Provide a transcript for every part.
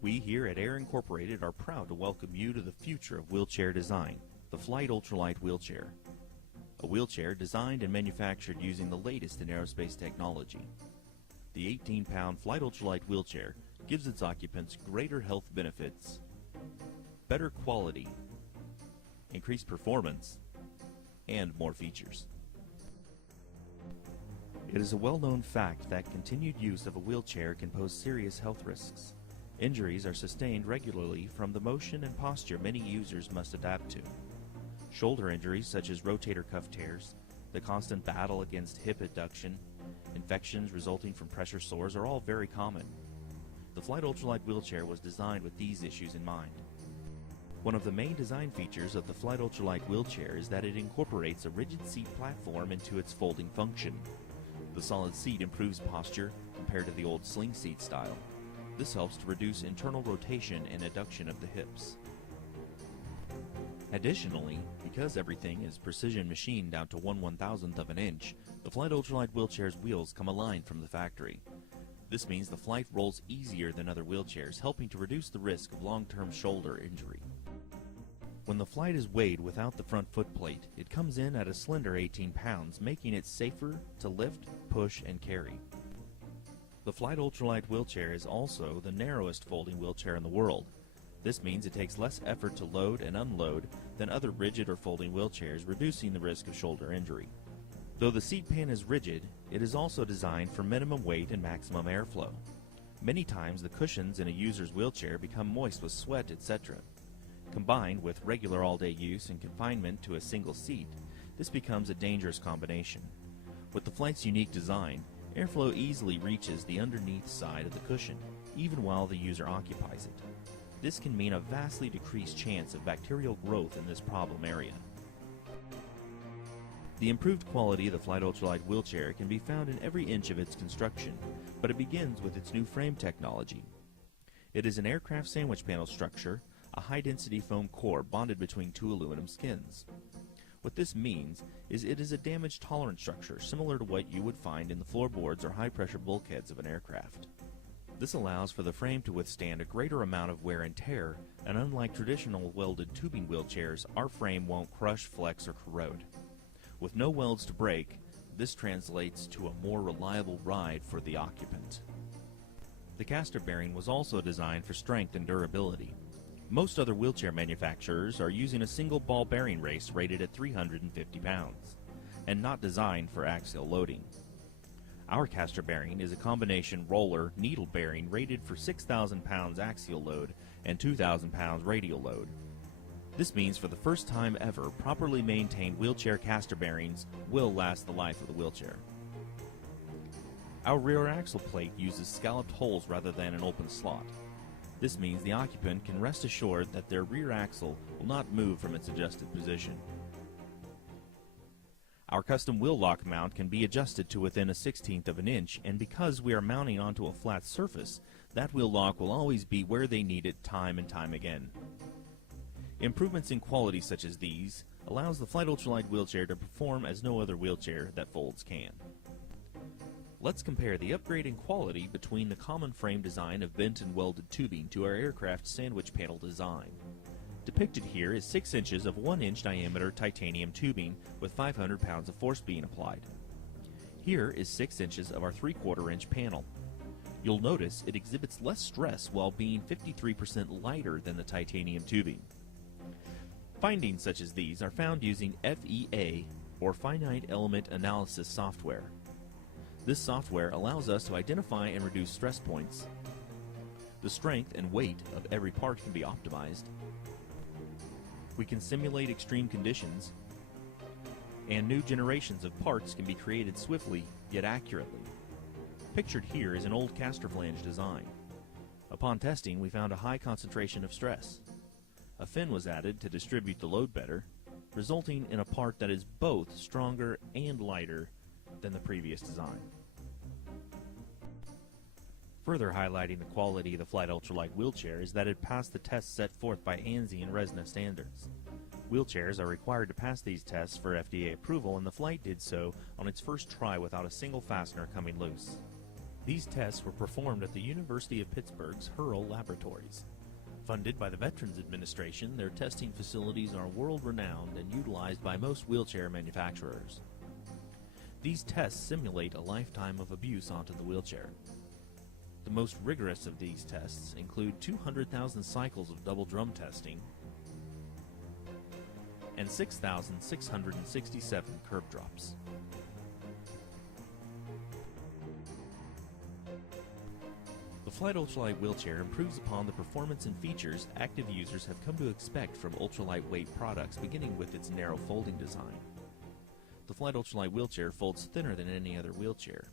We here at Air Incorporated are proud to welcome you to the future of wheelchair design, the Flight Ultralight Wheelchair. A wheelchair designed and manufactured using the latest in aerospace technology. The 18-pound Flight Ultralight wheelchair gives its occupants greater health benefits, better quality, increased performance, and more features. It is a well-known fact that continued use of a wheelchair can pose serious health risks. Injuries are sustained regularly from the motion and posture many users must adapt to. Shoulder injuries such as rotator cuff tears, the constant battle against hip adduction, infections resulting from pressure sores are all very common. The Flight Ultralight wheelchair was designed with these issues in mind. One of the main design features of the Flight Ultralight wheelchair is that it incorporates a rigid seat platform into its folding function. The solid seat improves posture compared to the old sling seat style. This helps to reduce internal rotation and adduction of the hips. Additionally, because everything is precision machined down to 1/1000th of an inch, the Flight Ultralight wheelchair's wheels come aligned from the factory. This means the Flight rolls easier than other wheelchairs, helping to reduce the risk of long-term shoulder injury. When the Flight is weighed without the front foot plate, it comes in at a slender 18 pounds, making it safer to lift, push, and carry. The Flight Ultralight wheelchair is also the narrowest folding wheelchair in the world. This means it takes less effort to load and unload than other rigid or folding wheelchairs, reducing the risk of shoulder injury. Though the seat pan is rigid, it is also designed for minimum weight and maximum airflow. Many times the cushions in a user's wheelchair become moist with sweat, etc. Combined with regular all-day use and confinement to a single seat, this becomes a dangerous combination. With the Flight's unique design, airflow easily reaches the underneath side of the cushion, even while the user occupies it. This can mean a vastly decreased chance of bacterial growth in this problem area. The improved quality of the Flight Ultralight wheelchair can be found in every inch of its construction, but it begins with its new frame technology. It is an aircraft sandwich panel structure, a high-density foam core bonded between two aluminum skins. What this means is it is a damage-tolerant structure similar to what you would find in the floorboards or high-pressure bulkheads of an aircraft. This allows for the frame to withstand a greater amount of wear and tear, and unlike traditional welded tubing wheelchairs, our frame won't crush, flex, or corrode. With no welds to break, this translates to a more reliable ride for the occupant. The caster bearing was also designed for strength and durability. Most other wheelchair manufacturers are using a single ball bearing race rated at 350 pounds, and not designed for axial loading. Our caster bearing is a combination roller needle bearing rated for 6,000 pounds axial load and 2,000 pounds radial load. This means for the first time ever, properly maintained wheelchair caster bearings will last the life of the wheelchair. Our rear axle plate uses scalloped holes rather than an open slot. This means the occupant can rest assured that their rear axle will not move from its adjusted position. Our custom wheel lock mount can be adjusted to within a 1/16th of an inch, and because we are mounting onto a flat surface, that wheel lock will always be where they need it time and time again. Improvements in quality such as these allows the Flight Ultralight wheelchair to perform as no other wheelchair that folds can. Let's compare the upgrade in quality between the common frame design of bent and welded tubing to our aircraft sandwich panel design. Depicted here is 6 inches of 1-inch diameter titanium tubing with 500 pounds of force being applied. Here is 6 inches of our 3/4 inch panel. You'll notice it exhibits less stress while being 53% lighter than the titanium tubing. Findings such as these are found using FEA, or Finite Element Analysis software. This software allows us to identify and reduce stress points. The strength and weight of every part can be optimized. We can simulate extreme conditions, and new generations of parts can be created swiftly yet accurately. Pictured here is an old caster flange design. Upon testing, we found a high concentration of stress. A fin was added to distribute the load better, resulting in a part that is both stronger and lighter than the previous design. Further highlighting the quality of the Flight Ultralight wheelchair is that it passed the tests set forth by ANSI and RESNA standards. Wheelchairs are required to pass these tests for FDA approval, and the Flight did so on its first try without a single fastener coming loose. These tests were performed at the University of Pittsburgh's Hurrell Laboratories. Funded by the Veterans Administration, their testing facilities are world-renowned and utilized by most wheelchair manufacturers. These tests simulate a lifetime of abuse onto the wheelchair. The most rigorous of these tests include 200,000 cycles of double drum testing and 6,667 curb drops. The Flite Ultralight wheelchair improves upon the performance and features active users have come to expect from ultra-lightweight products, beginning with its narrow folding design. The Flite Ultralight wheelchair folds thinner than any other wheelchair.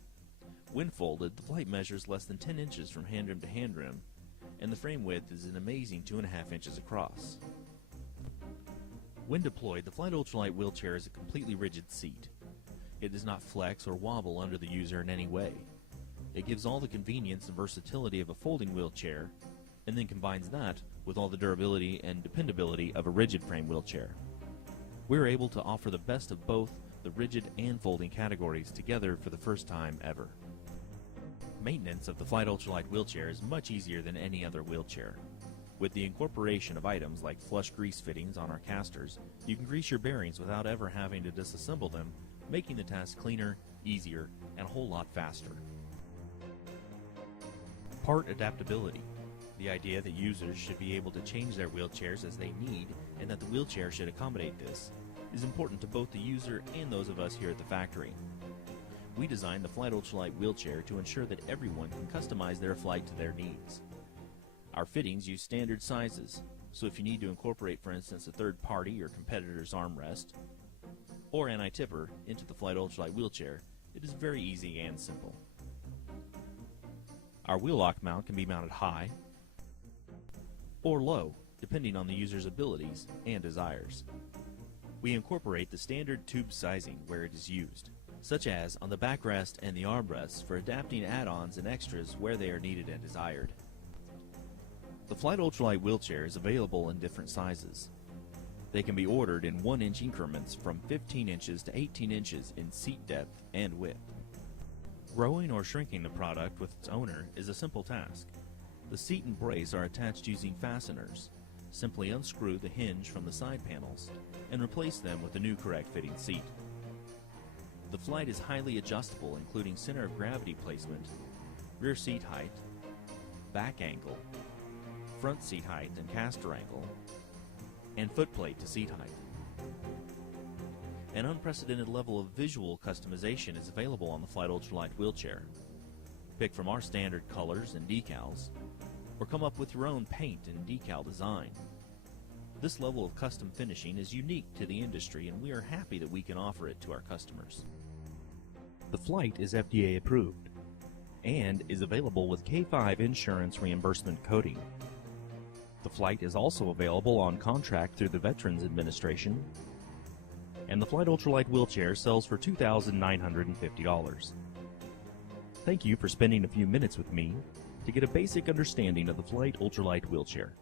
When folded, the Flite measures less than 10 inches from hand rim to hand rim, and the frame width is an amazing 2.5 inches across. When deployed, the Flite Ultralight wheelchair is a completely rigid seat. It does not flex or wobble under the user in any way. It gives all the convenience and versatility of a folding wheelchair, and then combines that with all the durability and dependability of a rigid frame wheelchair. We're able to offer the best of both the rigid and folding categories together for the first time ever. Maintenance of the Flite Ultralight wheelchair is much easier than any other wheelchair. With the incorporation of items like flush grease fittings on our casters, you can grease your bearings without ever having to disassemble them, making the task cleaner, easier, and a whole lot faster. Part adaptability. The idea that users should be able to change their wheelchairs as they need and that the wheelchair should accommodate this is important to both the user and those of us here at the factory. We designed the Flite Ultralight wheelchair to ensure that everyone can customize their Flite to their needs. Our fittings use standard sizes, so if you need to incorporate, for instance, a third party or competitor's armrest or anti-tipper into the Flite Ultralight wheelchair, it is very easy and simple. Our wheel lock mount can be mounted high or low, depending on the user's abilities and desires. We incorporate the standard tube sizing where it is used, such as on the backrest and the armrests for adapting add-ons and extras where they are needed and desired. The Flite Ultralight wheelchair is available in different sizes. They can be ordered in 1-inch increments from 15 inches to 18 inches in seat depth and width. Growing or shrinking the product with its owner is a simple task. The seat and brace are attached using fasteners. Simply unscrew the hinge from the side panels and replace them with a new correct fitting seat. The Flite is highly adjustable, including center of gravity placement, rear seat height, back angle, front seat height and caster angle, and footplate to seat height. An unprecedented level of visual customization is available on the Flite Ultralight wheelchair. Pick from our standard colors and decals, or come up with your own paint and decal design. This level of custom finishing is unique to the industry, and we are happy that we can offer it to our customers. The Flite is FDA approved and is available with K5 insurance reimbursement coding. The Flite is also available on contract through the Veterans Administration, and the Flite Ultralight wheelchair sells for $2,950. Thank you for spending a few minutes with me to get a basic understanding of the Flite Ultralight wheelchair.